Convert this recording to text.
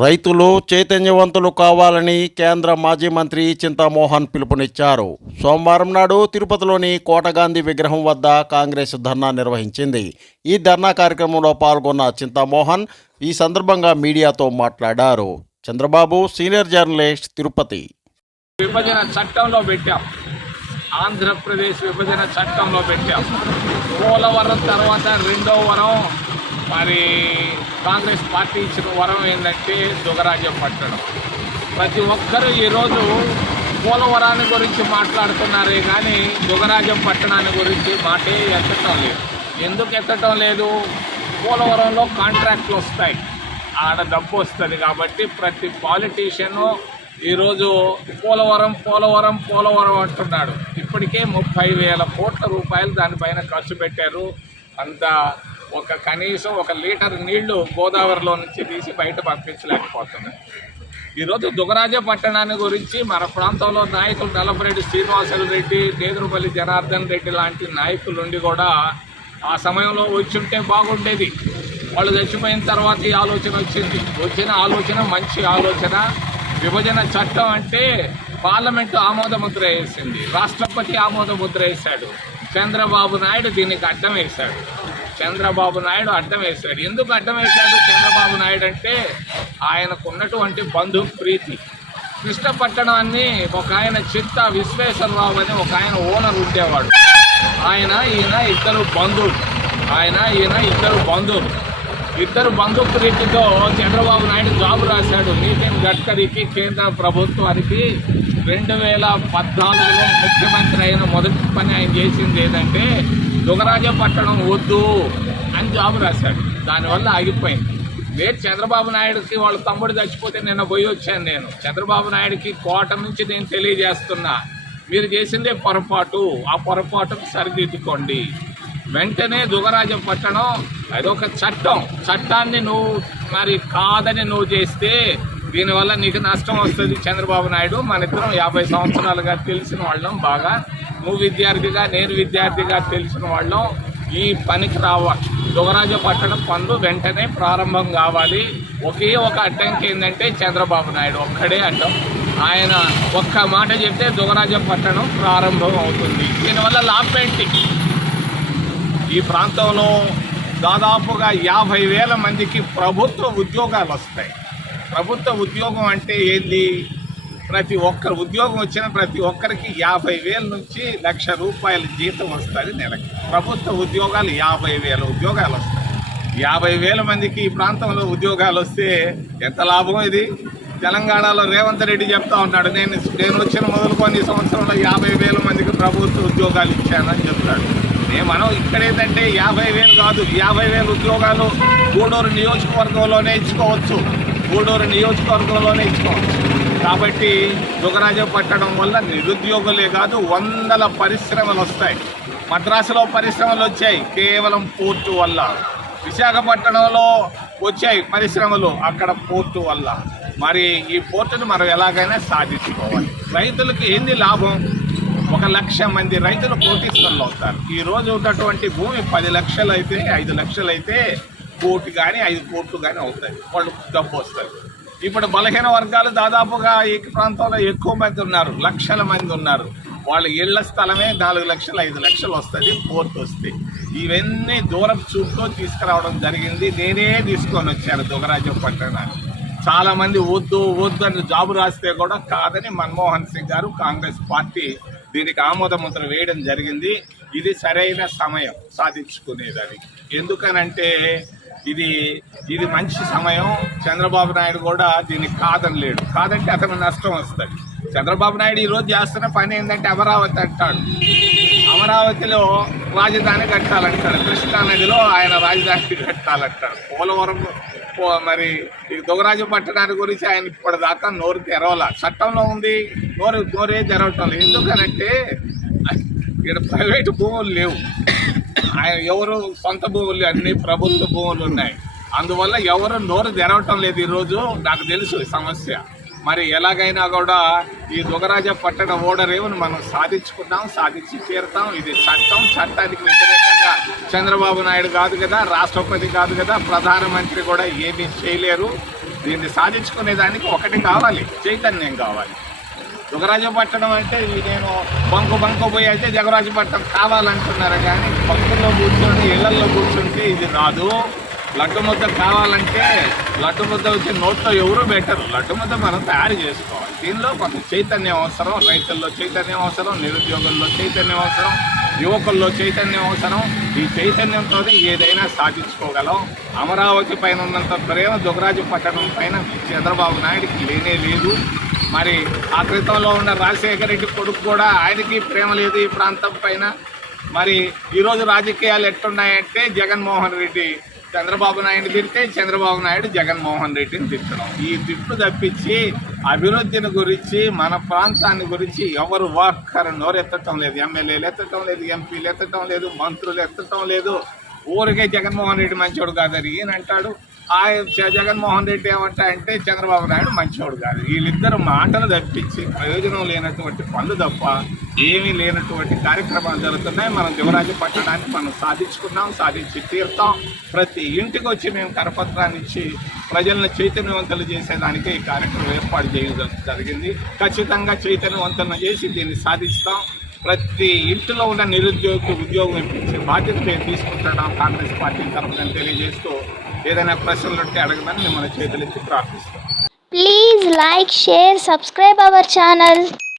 రైతులు చైతన్యవంతులు కావాలని కేంద్ర మాజీ మంత్రి చింతామోహన్ పిలుపునిచ్చారు. సోమవారం నాడు తిరుపతిలోని కోటగాంధీ విగ్రహం వద్ద కాంగ్రెస్ ధర్నా నిర్వహించింది. ఈ ధర్నా కార్యక్రమంలో పాల్గొన్న చింతామోహన్ ఈ సందర్భంగా మీడియాతో మాట్లాడారు. Chandrababu senior journalist Tirupati. విభజన చట్టంలో పెట్టాం. ఆంధ్రప్రదేశ్ విభజన చట్టంలో పెట్టాం. పోలవరం తర్వాత రెండో వరం మరి కాంగ్రెస్ పార్టీ ఇచ్చిన వరం ఏంటంటే దుగరాజ్యం పట్టడం. ప్రతి ఒక్కరూ ఈరోజు పోలవరాన్ని గురించి మాట్లాడుతున్నారే కానీ దుగరాజం పట్టణాన్ని గురించి మాటే ఎత్తటం లేదు. ఎందుకు ఎత్తటం లేదు? పోలవరంలో కాంట్రాక్ట్లు వస్తాయి. ఆడ డబ్బు వస్తుంది కాబట్టి ప్రతి పాలిటీషియను ఈరోజు పోలవరం పోలవరం పోలవరం అంటున్నాడు. ఇప్పటికే ముప్పై వేల కోట్ల రూపాయలు దానిపైన ఖర్చు పెట్టారు. అంత ఒక కనీసం ఒక లీటర్ నీళ్ళు గోదావరిలో నుంచి తీసి బయట పంపించలేకపోతున్నారు ఈరోజు దుగరాజ పట్టణాన్ని గురించి మన ప్రాంతంలో నాయకులు నల్లపరెడ్డి శ్రీనివాసులు రెడ్డి నేదురుపల్లి జనార్దన్ రెడ్డి లాంటి నాయకులు ఉండి కూడా ఆ సమయంలో వచ్చుంటే బాగుండేది. వాళ్ళు చచ్చిపోయిన తర్వాత ఈ ఆలోచన వచ్చింది. వచ్చిన ఆలోచన మంచి ఆలోచన. విభజన చట్టం అంటే పార్లమెంటు ఆమోద ముద్ర వేసింది. రాష్ట్రపతి ఆమోద ముద్ర వేశాడు. చంద్రబాబు నాయుడు దీనికి అడ్డం వేశాడు. చంద్రబాబు నాయుడు అడ్డం వేశాడు. ఎందుకు అడ్డం వేశాడు చంద్రబాబు నాయుడు అంటే ఆయనకు ఉన్నటువంటి బంధు ప్రీతి. కృష్ణపట్టణాన్ని ఒక ఆయన చిత్త విశ్వేశ్వరరావు అని ఒక ఆయన ఓనర్ ఉండేవాడు. ఆయన ఈయన ఇద్దరు బంధువులు. ఆయన ఈయన ఇద్దరు బంధువులు. ఇద్దరు బంధు ప్రీతితో చంద్రబాబు నాయుడు జాబ్ రాశాడు. నితిన్ గడ్కరీకి కేంద్ర ప్రభుత్వానికి రెండు వేల పద్నాలుగులో ముఖ్యమంత్రి అయిన మొదటి పని ఆయన చేసింది ఏంటంటే దుగరాజపట్టణం వద్దు అని జాబ్ రాశాడు. దానివల్ల ఆగిపోయింది. లేదు చంద్రబాబు నాయుడుకి వాళ్ళ తమ్ముడు చచ్చిపోతే నిన్న పోయి వచ్చాను నేను. చంద్రబాబు నాయుడుకి కోట నుంచి నేను తెలియజేస్తున్నా. మీరు చేసిందే పొరపాటు. ఆ పొరపాటుకు సరిదిద్దుకోండి. వెంటనే దుగరాజం పట్టణం అదొక చట్టం. చట్టాన్ని నువ్వు మరి కాదని నువ్వు చేస్తే దీనివల్ల నీకు నష్టం వస్తుంది చంద్రబాబు నాయుడు. మన ఇద్దరం యాభై సంవత్సరాలుగా తెలిసిన వాళ్ళం బాగా. నువ్వు విద్యార్థిగా నేను విద్యార్థిగా తెలిసిన వాళ్ళం. ఈ పనికి రావ దుగరాజ పట్టణం పనులు వెంటనే ప్రారంభం కావాలి. ఒకే ఒక అడ్డంకి ఏంటంటే చంద్రబాబు నాయుడు ఒక్కడే అడ్డం ఆయన ఒక్క మాట చెప్తే దుగరాజ పట్టణం ప్రారంభం అవుతుంది. దీనివల్ల లాభం ఏంటి? ఈ ప్రాంతంలో దాదాపుగా యాభై వేల మందికి ప్రభుత్వ ఉద్యోగాలు వస్తాయి. ప్రభుత్వ ఉద్యోగం అంటే ఏంది? ప్రతి ఒక్కరు ఉద్యోగం వచ్చిన ప్రతి ఒక్కరికి యాభై వేల నుంచి లక్ష రూపాయల జీతం వస్తుంది నెలకి. ప్రభుత్వ ఉద్యోగాలు యాభై వేల ఉద్యోగాలు వస్తాయి. యాభై వేల మందికి ఈ ప్రాంతంలో ఉద్యోగాలు వస్తే ఎంత లాభం ఇది? తెలంగాణలో రేవంత్ రెడ్డి చెప్తా ఉన్నాడు నేను నేను వచ్చిన మొదలుకొని సంవత్సరంలో యాభై వేల మందికి ప్రభుత్వ ఉద్యోగాలు ఇచ్చానని చెప్తాడు. మనం ఇక్కడ ఏంటంటే యాభై వేలు కాదు యాభై వేలు ఉద్యోగాలు గూడూరు నియోజకవర్గంలోనే ఇచ్చుకోవచ్చు. గూడూరు నియోజకవర్గంలోనే ఇచ్చుకోవచ్చు. కాబట్టి దుగరాజం పట్టడం వల్ల నిరుద్యోగులే కాదు వందల పరిశ్రమలు వస్తాయి. మద్రాసులో పరిశ్రమలు వచ్చాయి కేవలం పోర్టు వల్ల. విశాఖపట్నంలో వచ్చాయి పరిశ్రమలు అక్కడ పోర్టు వల్ల. మరి ఈ పోర్టును మనం ఎలాగైనా సాధించుకోవాలి. రైతులకు ఏంది లాభం? ఒక లక్ష మంది రైతులు కోటీశ్వరులు అవుతారు. ఈరోజు ఉన్నటువంటి భూమి పది లక్షలు అయితే ఐదు లక్షలు అయితే కోటి కానీ ఐదు కోట్లు కానీ అవుతాయి. వాళ్ళు డబ్బు వస్తారు ఇప్పుడు బలహీన వర్గాలు దాదాపుగా ఈ ప్రాంతంలో ఎక్కువ మంది ఉన్నారు. లక్షల మంది ఉన్నారు. వాళ్ళ ఇళ్ళ స్థలమే నాలుగు లక్షలు ఐదు లక్షలు వస్తుంది కోర్టు వస్తే ఇవన్నీ దూరం చూపుతో తీసుకురావడం జరిగింది. నేనే తీసుకొని వచ్చాను దుగరాజం పట్టణాన్ని చాలా మంది వద్దు వద్దు అని జాబు రాస్తే కూడా కాదని మన్మోహన్ సింగ్ గారు కాంగ్రెస్ పార్టీ దీనికి ఆమోద ముద్ర వేయడం జరిగింది. ఇది సరైన సమయం సాధించుకునేదానికి ఎందుకనంటే ఇది ఇది మంచి సమయం. చంద్రబాబు నాయుడు కూడా దీనికి కాదని లేడు కాదంటే అతను నష్టం వస్తుంది. చంద్రబాబు నాయుడు ఈరోజు చేస్తున్న పని ఏంటంటే అమరావతి అంటాడు. అమరావతిలో రాజధాని కట్టాలంటాడు. కృష్ణా నదిలో ఆయన రాజధాని కట్టాలంటాడు. పోలవరం మరి ఈ దుగరాజు పట్టణాన్ని గురించి ఆయన ఇప్పటిదాకా నోరు తెరవాల. చట్టంలో ఉంది నోరు నోరే తెరవటం లేదు. ఎందుకనంటే ఇక్కడ ప్రైవేటు భూములు లేవు. ఆయన ఎవరు సొంత భూములు అన్ని ప్రభుత్వ భూములు ఉన్నాయి. అందువల్ల ఎవరు నోరు తెరవటం లేదు ఈరోజు నాకు తెలుసు ఈ సమస్య. మరి ఎలాగైనా కూడా ఈ దుగరాజ పట్టణ ఓడరేవును మనం సాధించుకుంటాం సాధించి తీరుతాం. ఇది చట్టం చట్టానికి వ్యతిరేకం చంద్రబాబు నాయుడు కాదు కదా రాష్ట్రపతి కాదు కదా ప్రధానమంత్రి కూడా ఏమీ చేయలేరు. దీన్ని సాధించుకునే దానికి ఒకటి కావాలి చైతన్యం కావాలి. జగరాజపట్నం అంటే ఇది నేను బంకు బంకు పోయి అయితే జగరాజపట్నం కావాలంటున్నారు కానీ బంకుల్లో కూర్చొని ఇళ్ళల్లో కూర్చుంటే ఇది రాదు లడ్డు ముద్ద కావాలంటే లడ్డు ముద్ద వచ్చి నోట్లో ఎవరు పెట్టరు. లడ్డు ముద్ద మనం తయారు చేసుకోవాలి. దీనిలో కొంత చైతన్యం అవసరం. రైతుల్లో చైతన్యం అవసరం నిరుద్యోగుల్లో చైతన్యం అవసరం. యువకుల్లో చైతన్యం అవసరం. ఈ చైతన్యంతో ఏదైనా సాధించుకోగలం. అమరావతి పైన ఉన్నంత ప్రేమ దుగరాజు పట్టణం పైన చంద్రబాబు నాయుడికి లేనే లేదు. మరి ఆ క్రితంలో ఉన్న రాజశేఖర రెడ్డి కొడుకు కూడా ఆయనకి ప్రేమ లేదు ఈ ప్రాంతం పైన. మరి ఈరోజు రాజకీయాలు ఎట్టున్నాయంటే జగన్మోహన్ రెడ్డి చంద్రబాబు నాయుడు తిడితే చంద్రబాబు నాయుడు జగన్మోహన్ రెడ్డిని తిట్టడం ఈ తిట్టు తప్పించి అభివృద్ధిని గురించి మన ప్రాంతాన్ని గురించి ఎవరు ఒక్కరు నోరెత్తటం లేదు. ఎమ్మెల్యేలు ఎత్తటం లేదు ఎంపీలు ఎత్తటం లేదు మంత్రులు ఎత్తటం లేదు. ఊరికే జగన్మోహన్ రెడ్డి మంచోడు కాదని ఈయన అంటాడు ఆయన జ- జగన్మోహన్ రెడ్డి ఏమంటా అంటే చంద్రబాబు నాయుడు మంచివాడు కాదు. వీళ్ళిద్దరు మాటలు తప్పించి ప్రయోజనం లేనటువంటి పనులు తప్ప ఏమీ లేనటువంటి కార్యక్రమాలు జరుగుతున్నాయి. మనం యువరాజు పట్టడానికి మనం సాధించుకున్నాం సాధించి తీరుతాం. ప్రతి ఇంటికి వచ్చి మేము కరపత్రాన్ని ఇచ్చి ప్రజలను చైతన్యవంతులు చేసేదానికి ఈ కార్యక్రమం ఏర్పాటు చేయడం జరిగింది. ఖచ్చితంగా చైతన్యవంతులను చేసి దీన్ని సాధిస్తాం. ప్రతి ఇంటిలో ఉన్న నిరుద్యోగికి ఉద్యోగం ఇప్పించే బాధ్యత మేము తీసుకుంటున్నాం కాంగ్రెస్ పార్టీ తరఫున తెలియజేస్తూ ఏదైనా ప్రశ్నలు ఉంటే అడగదని మిమ్మల్ని చేతులు ఇచ్చి ప్రార్థిస్తాను please like share subscribe our channel